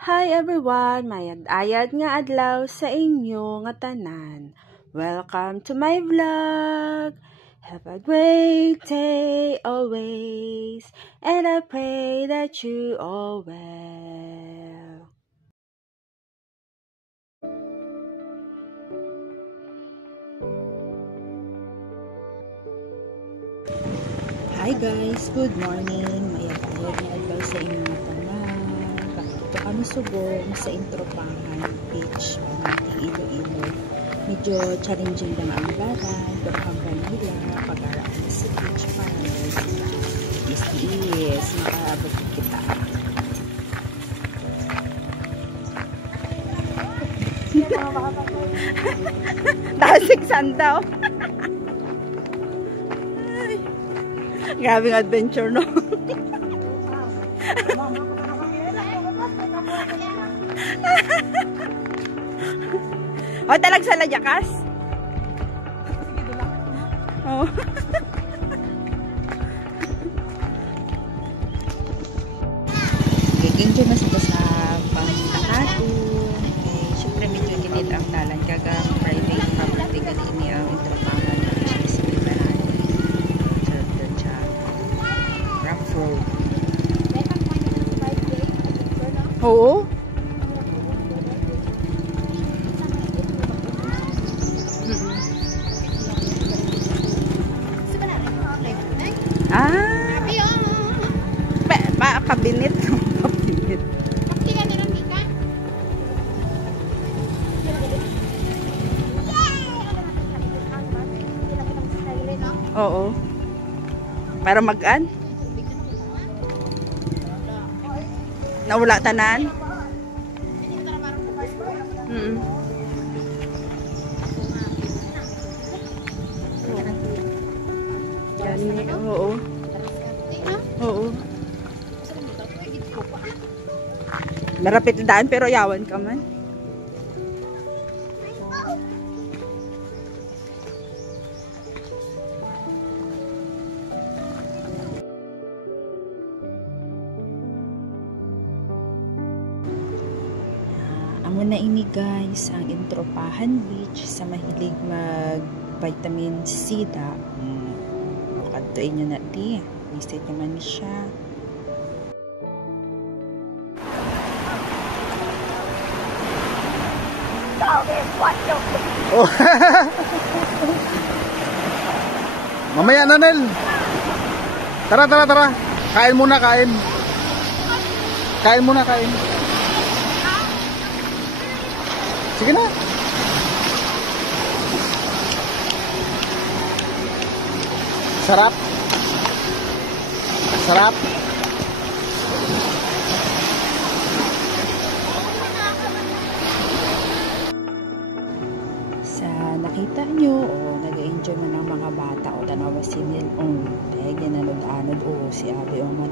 Hi everyone, mayad-ayad nga adlaw sa inyo nga tanan. Welcome to my vlog. Have a great day always, and I pray that you all well. Hi guys, good morning. Mayad-ayad nga adlaw sa inyo nga tanan. Ito kami subong sa Intropahan Beach, Iloilo. Medyo challenging lang ang baran, pero hanggang nila, pag-araan sa beach para is makaabot kita. Dasig sandaw. Grabing adventure, no? O, talag sa ladyakas? Oo. Enjoy mas ako sa pangtakatong. Siyempre medyo ginit ang talan. Kaga private property gali ini ang Intropahan. Sa Milahan. Sa Rough Road. Oo. Kabinit. Kabinit. Oo. Para mag-an? Nawala tanan? Gani, oo. Oo. Marapit na daan pero yawan ka man. Amo na ini guys ang Intropahan Beach sa mahilig mag vitamin C da. Kadtoin nyo na di. Visit naman siya. Oh. Mamaya na, Nel. Tara. Kain muna, kain. Kain muna, kain. Sige na. Sarap. Sarap. Nakita nyo o nag-enjoy man ng mga bata o tanawa si Nil te, ginanod-anod o si Abi o man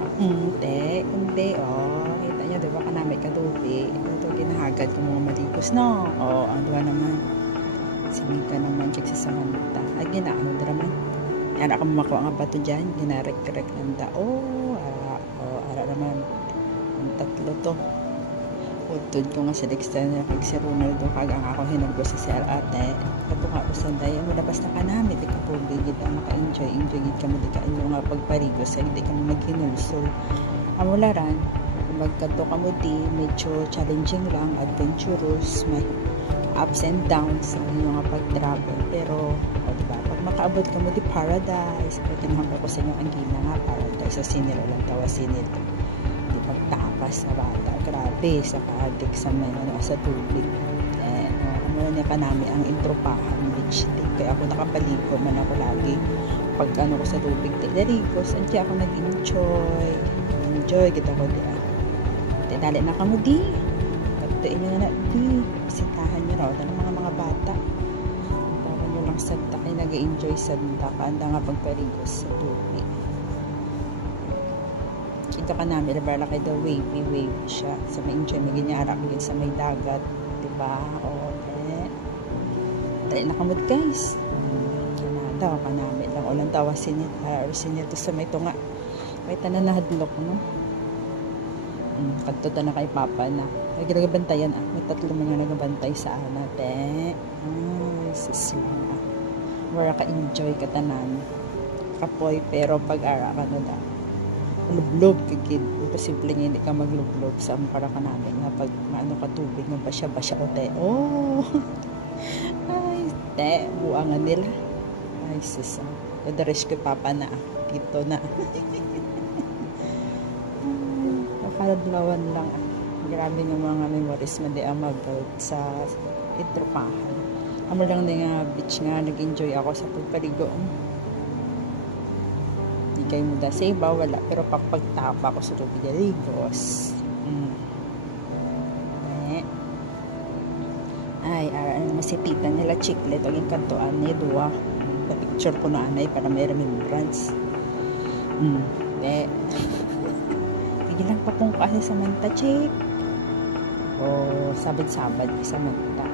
te, hindi kita nyo diba ka namin kadubi ito ginahagad ko mga malikos no ang diba naman singin ka naman check sa Samantha ay ginaanod naman yan ako makuha nga bato dyan ginarek-rek ng ara naman ang tatlo to utod ko nga sa Dexter na kag si Ronaldo kag ang ako hinagbo sa sir ate kato nga usanday mo labas na ka namin di ka pogi gid ang maka-enjoy gid ka mo di ka inyo nga pagparigo sa di ka mo maghinulsol amularan magkadto ka mo di medyo challenging lang adventurous may ups and downs sa inyo nga pag-travel pero diba pag makaabot ka mo di paradise pero tinahambal ko sa inyo ang gina nga paradise sa sinil lang tawa sinil di pagtakas na bata grabe sa kadik sa sa tubig mula niya pa namin ang Intropahan Beach kaya ako nakapaligo man ako lagi pag ko sa tubig daligo santi ako nag-enjoy kita ko di dali na kamo di pagtain nyo na di sitahan nyo raw ng mga bata para nyo lang sa takay nag-enjoy sa kanda nga pagpaligo sa tubig ito ka namin, nabala kay the wavy siya. Sa may enjoy, may ganyarak din sa may dagat. Diba? Tayo nakamod guys. Tawa ka namin lang. Ulang tawa sinit. Sinit sa may tunga. May tanan na hadlok, no? Kadto na kay Papa na. Lagi nagabantayan may 3 mga nagabantay sa anate. Ay, sis lang Wala ka enjoy ka tanan. Kapoy, pero pag-ara ka na da. Lublob ka kid. Imposible nga hindi ka maglublob sa para ka namin nga pag maano ka tubig nga basya-basya o te. Oh! Ay, te, buangan nila. Ay, sis. Kadaresh ko papa na. Tito na. Nakadlawan lang. Grabe ng mga memories mo di ang mag-out sa itropahan. Amo lang na nga beach nga nag-enjoy ako sa pagpaligo. Di kayo muda sa iba, wala. Pero pagtapa ako sa tubig aligos. Ay, ano si tita nila chiclet o yung kantoan ni Dua. Pa-picture ko na anay para may remembrance. Tigilan pa kung kasi sa manta, chick. O sabad-sabad sa manta.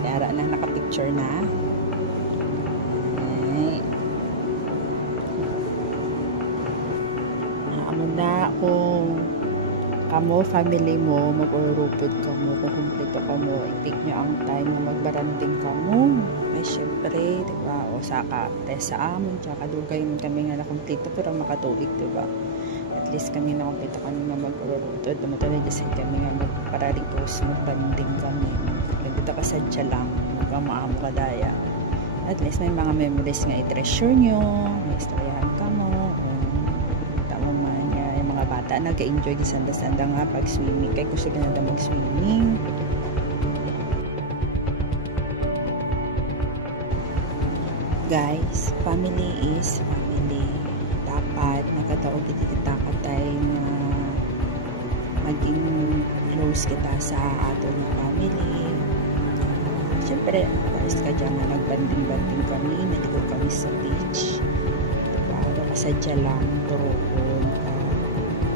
Kaya na nakapicture na. Ay. Amo na kung kamo, family mo, mag-urupod ka mo, kung kumpleto ka mo, i-pick nyo ang time na magbaranding ka mo. Ay, syempre, diba? O saka, sa amon, tsaka dugay mo kami nga na kumpleto, pero makatuig, diba? At least kami na kumpleto kami nga mag-urupod. Tumutulad kasi kami nga magpararigos, magbanding kami. Nagdito ka sadya lang, mukhang maamo ka daya. At least may mga memories nga i-treasure nyo, may istoryahan ka mo, bata nag-enjoy di sanda-sanda nga pag-swimming kay gusto na da mag-swimming. Guys, family is family. Dapat nakataog kita katay na maging close kita sa ato ng family. Siyempre, pares ka dyan na nagbanding-banding kami, naligo kami sa beach. Diba? Kasadya lang, turoon ka.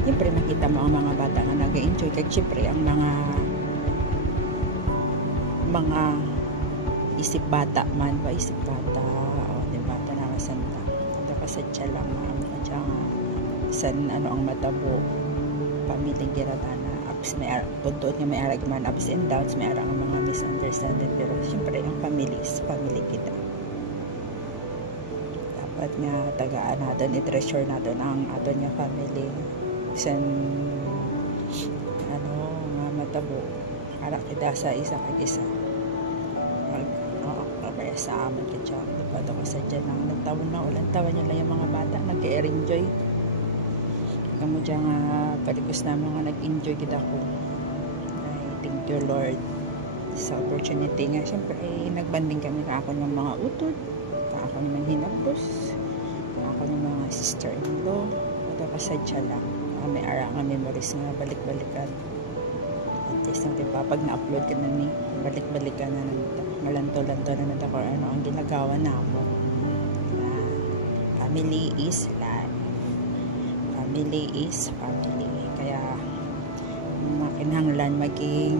Siyempre, makita mo ang mga bata nga nag-enjoy. Kaya siyempre, ang mga isip bata man, isip bata, o, diba, tanakasan ka. Ito kasadya lang, dyan, isan, ang matabo, pamiling giratana, ups, tuntuot nga may arag man, ups and downs, may arag ang mga misunderstanding, pero siyempre, ang family is family kita. Dapat nga, tagaan natin, i-treasure natin ang aton nga family. Isan nga matabo harap kita sa isa kag isa kaya sa amin ka dyan diba ito kasi dyan lang nagtawon na ulan tawa nila yung mga bata nag-enjoy kamo dyan nga paligos na mga nag-enjoy kita ko ay thank you Lord sa opportunity nga syempre nagbanding kami ka ako ng mga utod ka ako ng mga hinabos ka ako ng mga sister-in-law ito kasi dyan lang may ara nga memories nga balik-balikan at least natin pa pag na-upload ka na ni balik-balikan na nito malanto-lanto na nito kung ano ang ginagawa na mo family is life family is family kaya makinahanglan maging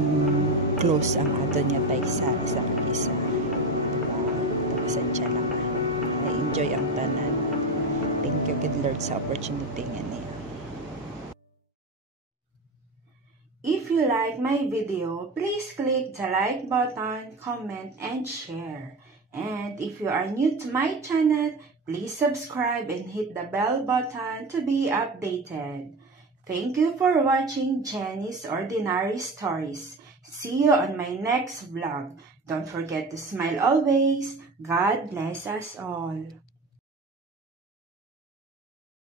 close ang ato niya tayo sa isa kag isa diba tapasadya lang na-enjoy ang tanan thank you good Lord sa opportunity nga niya. If you like my video, please click the like button, comment, and share. And if you are new to my channel, please subscribe and hit the bell button to be updated. Thank you for watching Jenny's Ordinary Stories. See you on my next vlog. Don't forget to smile always. God bless us all.